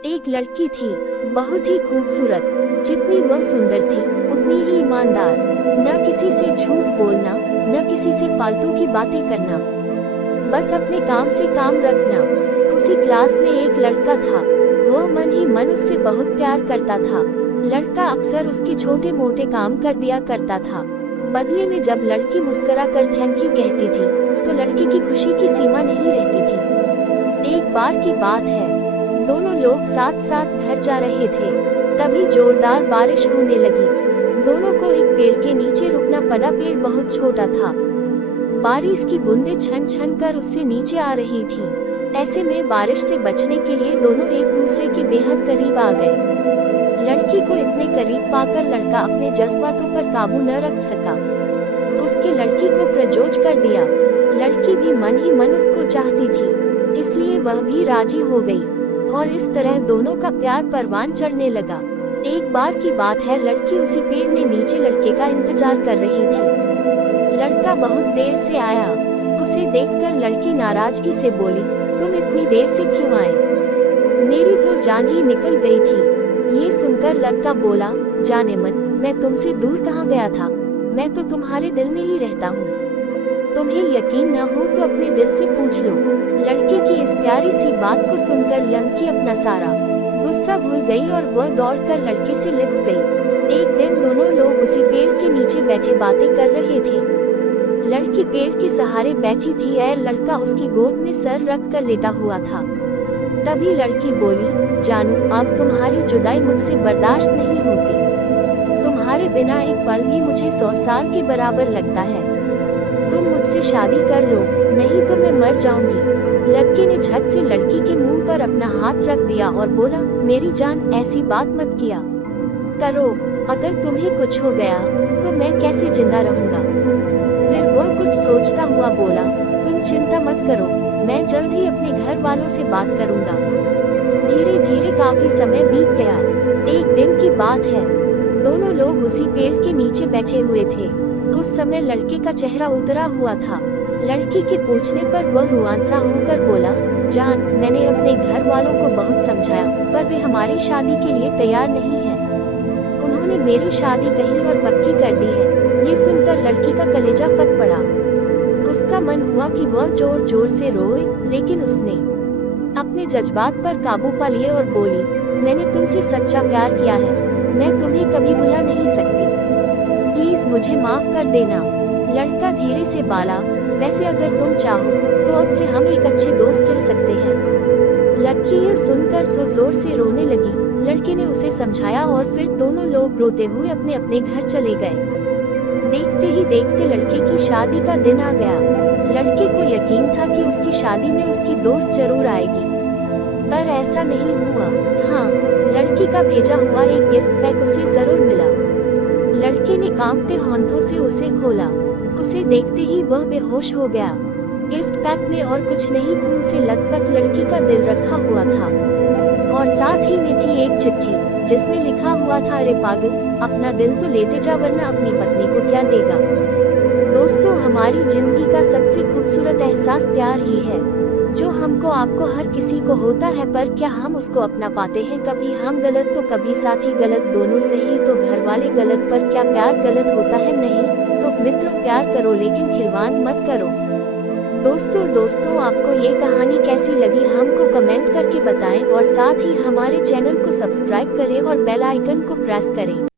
एक लड़की थी, बहुत ही खूबसूरत। जितनी वह सुंदर थी उतनी ही ईमानदार। न किसी से झूठ बोलना, न किसी से फालतू की बातें करना, बस अपने काम से काम रखना। उसी क्लास में एक लड़का था, वह मन ही मन उससे बहुत प्यार करता था। लड़का अक्सर उसके छोटे मोटे काम कर दिया करता था। बदले में जब लड़की मुस्कुरा कर थैंक यू कहती थी तो लड़के की खुशी की सीमा नहीं रहती थी। एक बार की बात है, दोनों लोग साथ साथ घर जा रहे थे, तभी जोरदार बारिश होने लगी। दोनों को एक पेड़ के नीचे रुकना पड़ा। पेड़ बहुत छोटा था, बारिश की बूंदें छन छन कर उससे नीचे आ रही थी। ऐसे में बारिश से बचने के लिए दोनों एक दूसरे के बेहद करीब आ गए। लड़की को इतने करीब पाकर लड़का अपने जज्बातों पर काबू न रख सका, उसके लड़की को प्रपोज कर दिया। लड़की भी मन ही मन उसको चाहती थी, इसलिए वह भी राजी हो गई और इस तरह दोनों का प्यार परवान चढ़ने लगा। एक बार की बात है, लड़की उसी पेड़ में नीचे लड़के का इंतजार कर रही थी। लड़का बहुत देर से आया। उसे देखकर लड़की नाराजगी से बोली, तुम इतनी देर से क्यों आए? मेरी तो जान ही निकल गई थी। ये सुनकर लड़का बोला, जाने मन, मैं तुमसे दूर कहाँ गया था, मैं तो तुम्हारे दिल में ही रहता हूँ। तुम्हें यकीन न हो तो अपने दिल से पूछ लो। लड़के की इस प्यारी सी बात को सुनकर लड़की अपना सारा गुस्सा भूल गई और वह दौड़कर लड़के से लिपट गई। एक दिन दोनों लोग उसी पेड़ के नीचे बैठे बातें कर रहे थे। लड़की पेड़ के सहारे बैठी थी और लड़का उसकी गोद में सर रख कर लेटा हुआ था। तभी लड़की बोली, जानू, अब तुम्हारी जुदाई मुझसे बर्दाश्त नहीं होती। तुम्हारे बिना एक पल भी मुझे 100 साल के बराबर लगता है। तुम मुझसे शादी कर लो, नहीं तो मैं मर जाऊंगी। लड़के ने झट से लड़की के मुंह पर अपना हाथ रख दिया और बोला, मेरी जान, ऐसी बात मत किया करो। अगर तुम्हें कुछ हो गया तो मैं कैसे जिंदा रहूंगा? फिर वह कुछ सोचता हुआ बोला, तुम चिंता मत करो, मैं जल्द ही अपने घर वालों से बात करूंगा। धीरे धीरे काफी समय बीत गया। एक दिन की बात है, दोनों लोग उसी पेड़ के नीचे बैठे हुए थे। उस समय लड़के का चेहरा उतरा हुआ था। लड़की के पूछने पर वह रुआंसा होकर बोला, जान, मैंने अपने घर वालों को बहुत समझाया, पर वे हमारी शादी के लिए तैयार नहीं हैं। उन्होंने मेरी शादी कहीं और पक्की कर दी है। ये सुनकर लड़की का कलेजा फट पड़ा। उसका मन हुआ कि वह जोर जोर से रोए, लेकिन उसने अपने जज्बात पर काबू पा लिए और बोली, मैंने तुमसे सच्चा प्यार किया है, मैं तुम्हें कभी भुला नहीं सकती। प्लीज मुझे माफ कर देना। लड़का धीरे से बोला, वैसे अगर तुम चाहो तो अब से हम एक अच्छे दोस्त रह सकते हैं। लड़की यह सुनकर जोर से रोने लगी। लड़के ने उसे समझाया और फिर दोनों लोग रोते हुए अपने अपने घर चले गए। देखते ही देखते लड़के की शादी का दिन आ गया। लड़के को यकीन था कि उसकी शादी में उसकी दोस्त जरूर आएगी, पर ऐसा नहीं हुआ। हाँ, लड़की का भेजा हुआ एक गिफ्ट पैक उसे जरूर मिला। लड़के ने कांपते हाथों से उसे खोला। उसे देखते ही वह बेहोश हो गया। गिफ्ट पैक में और कुछ नहीं, खून से लथपथ लड़की का दिल रखा हुआ था और साथ ही में थी एक चिट्ठी जिसमें लिखा हुआ था, अरे पागल, अपना दिल तो लेते जा, वरना अपनी पत्नी को क्या देगा। दोस्तों, हमारी जिंदगी का सबसे खूबसूरत एहसास प्यार ही है, जो हमको आपको हर किसी को होता है, पर क्या हम उसको अपना पाते हैं? कभी हम गलत तो कभी साथी गलत, दोनों सही तो घर वाले गलत, पर क्या प्यार गलत होता है? नहीं। तो मित्रों, प्यार करो लेकिन खिलवाड़ मत करो। दोस्तों आपको ये कहानी कैसी लगी हमको कमेंट करके बताएं और साथ ही हमारे चैनल को सब्सक्राइब करें और बेल आइकन को प्रेस करें।